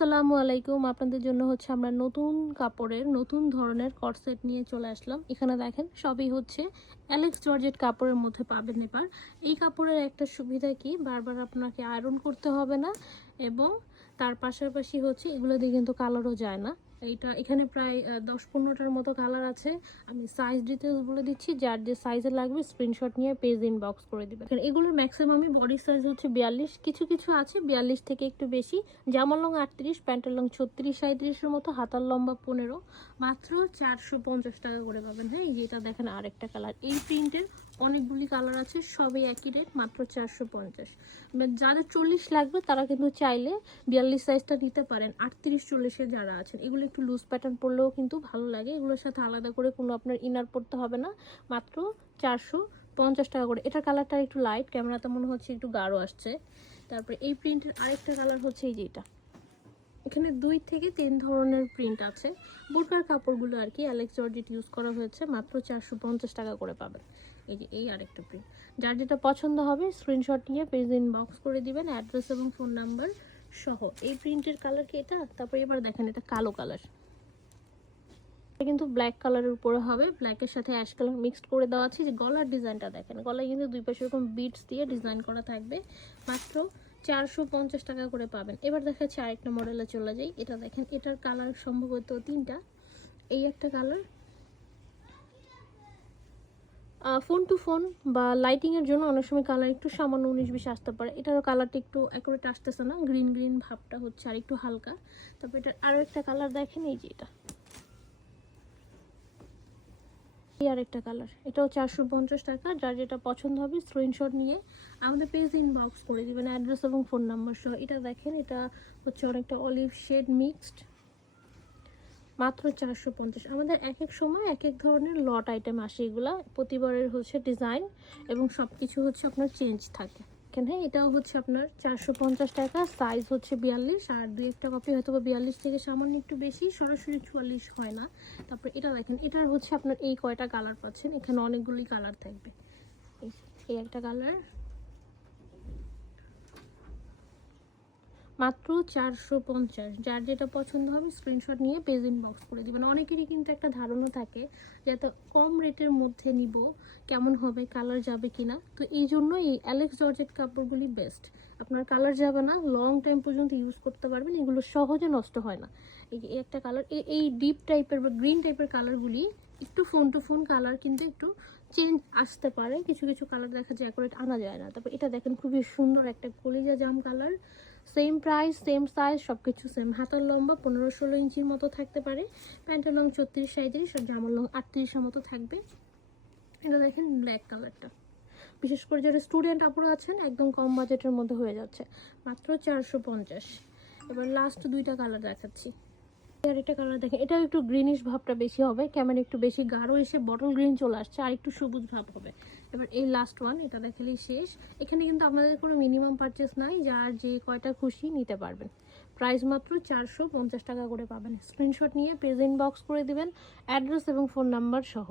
আসসালামু আলাইকুম। আপনাদের জন্য হচ্ছে আমরা নতুন কাপড়ের নতুন ধরনের কট সেট নিয়ে চলে আসলাম। এখানে দেখেন সবই হচ্ছে অ্যালেক্স জর্জেট কাপড়ের মধ্যে পাবেন। এবার এই কাপড়ের একটা সুবিধা কি, বারবার আপনাকে আয়রন করতে হবে না এবং তার পাশাপাশি হচ্ছে এগুলো দিয়ে কিন্তু কালারও যায় না। এইটা এখানে প্রায় 10-15টার মতো কালার আছে। আমি সাইজ ডিটেলস বলে দিচ্ছি, যার যে সাইজে লাগবে স্ক্রিনশট নিয়ে পেজ ইনবক্স করে দিবেন। এগুলোর ম্যাক্সিমামই বডি সাইজ হচ্ছে 42, কিছু কিছু আছে 42 থেকে একটু বেশি। জামার লং 38, প্যান্টের লং 36-37-এর মতো, হাতার লম্বা 15। মাত্র 450 টাকা করে পাবেন। হ্যাঁ, এই যে এটা দেখেন আরেকটা কালার। এই প্রিন্টের অনেকগুলি কালার আছে, সবই একই রেট, মাত্র 450। যাদের 40 লাগবে তারা কিন্তু চাইলে 42 সাইজটা নিতে পারেন। 38-40-এ যারা আছেন, এগুলো একটু লুজ প্যাটার্ন পরলেও কিন্তু ভালো লাগে। এগুলোর সাথে আলাদা করে কোনো আপনার ইনার পরতে হবে না। মাত্র 450 টাকা করে। এটার কালারটা একটু লাইট, ক্যামেরাতে মনে হচ্ছে একটু গাঢ় আসছে। তারপরে এই প্রিন্টের আরেকটা কালার হচ্ছে এই যে এটা। এখানে 2 থেকে 3 ধরনের প্রিন্ট আছে। বোরকার কাপড়গুলো আর কি অ্যালেক্স জর্জেট ইউজ করা হয়েছে। মাত্র 450 টাকা করে পাবেন। এই যে এই আরেকটা প্রিন্ট, যার যেটা পছন্দ হবে স্ক্রিনশট নিয়ে পেজ ইনবক্স করে দিবেন, অ্যাড্রেস এবং ফোন নাম্বার সহ। এই প্রিন্টের কালার কি এটা? তারপরে এবার দেখেন এটা কালো কালার, এটা কিন্তু ব্ল্যাক কালারের উপরে হবে, ব্ল্যাকের সাথে অ্যাশ কালার মিক্সড করে দেওয়া আছে। যে গলার ডিজাইনটা দেখেন, গলায় কিন্তু দুই পাশে এরকম বিটস দিয়ে ডিজাইন করা থাকবে। মাত্র 450 টাকা করে পাবেন। এবার দেখাচ্ছি আরেকটা মডেলে চলে যাই। এটা দেখেন, এটার কালার সম্ভবত 3টা। এই একটা কালার, ফোন টু ফোন বা লাইটিংয়ের জন্য অনেক সময় কালার একটু সামান্য 19-20 আসতে পারে। এটারও কালারটা একটু অ্যাকুরেট আসতেছে না, গ্রিন গ্রিন ভাবটা হচ্ছে আর একটু হালকা। তারপর এটার আরও একটা কালার দেখেন, এই যে এটা আর একটা কালার, এটাও 450 টাকা। যার যেটা পছন্দ হবে স্ক্রিনশট নিয়ে আমাদের পেজ ইনবক্স করে দিবেন, অ্যাড্রেস এবং ফোন নাম্বার সহ। এটা দেখেন, এটা হচ্ছে অনেকটা অলিভ শেড মিক্সড। মাত্র 450। আমাদের এক এক সময় এক এক ধরনের লট আইটেম আসে, এগুলা প্রতিবারের হচ্ছে ডিজাইন এবং সব কিছু হচ্ছে আপনার চেঞ্জ থাকে। এখানে এটাও হচ্ছে আপনার 450 টাকা। সাইজ হচ্ছে 42, আর 2-1টা কপি হয়তো 42 থেকে সামান্য একটু বেশি, সরাসরি 44 হয় না। তারপর এটা দেখেন, এটার হচ্ছে আপনার এই কয়টা কালার পাচ্ছেন, এখানে অনেকগুলি কালার থাকবে। এই একটা কালার, মাত্র 450। যার যেটা পছন্দ হবে স্ক্রিনশট নিয়ে পেজ ইনবক্স করে দিবেন। অনেকেরই কিন্তু একটা ধারণা থাকে যে এত কম রেটের মধ্যে নিব, কেমন হবে, কালার যাবে কিনা। তো এই জন্য এই অ্যালেক্স জর্জেট কাপড়গুলি বেস্ট। আপনার কালার যাবে না, লং টাইম পর্যন্ত ইউজ করতে পারবেন, এগুলো সহজে নষ্ট হয় না। এই একটা কালার, এই ডিপ টাইপের বা গ্রিন টাইপের কালারগুলি একটু ফোন টু ফোন কালার, কিন্তু একটু চেঞ্জ আসতে পারে। কিছু কিছু কালার দেখা যায় অ্যাকুরেট আনা যায় না। তারপর এটা দেখেন, খুবই সুন্দর একটা কলিজা জাম colour. Same price, same size, সব কিছু সেম। হাতার লম্বা 15-16 ইঞ্চির মতো থাকতে পারে, প্যান্টের লং 34-37, আর জামার লং 38-এর মতো থাকবে। এটা দেখেন ব্ল্যাক কালারটা, বিশেষ করে যারা স্টুডেন্ট আপুরা আছেন একদম কম বাজেটের মধ্যে হয়ে যাচ্ছে। মাত্র 450। এবার লাস্ট 2টা কালার দেখাচ্ছি। আর একটা কালার দেখেন, এটা একটু গ্রিনিশ ভাবটা বেশি হবে, ক্যামেরা একটু বেশি গাঢ় এসে বটল গ্রিন চলে আসছে, আর একটু সবুজ ভাব হবে। এবার এই লাস্ট ওয়ান, এটা দেখালেই শেষ। এখানে কিন্তু আপনাদের কোনো মিনিমাম পারচেস নাই, যার যে কয়টা খুশি নিতে পারবেন। প্রাইস মাত্র 450 টাকা করে পাবেন। স্ক্রিনশট নিয়ে পেজ ইনবক্স করে দিবেন, অ্যাড্রেস এবং ফোন নাম্বার সহ।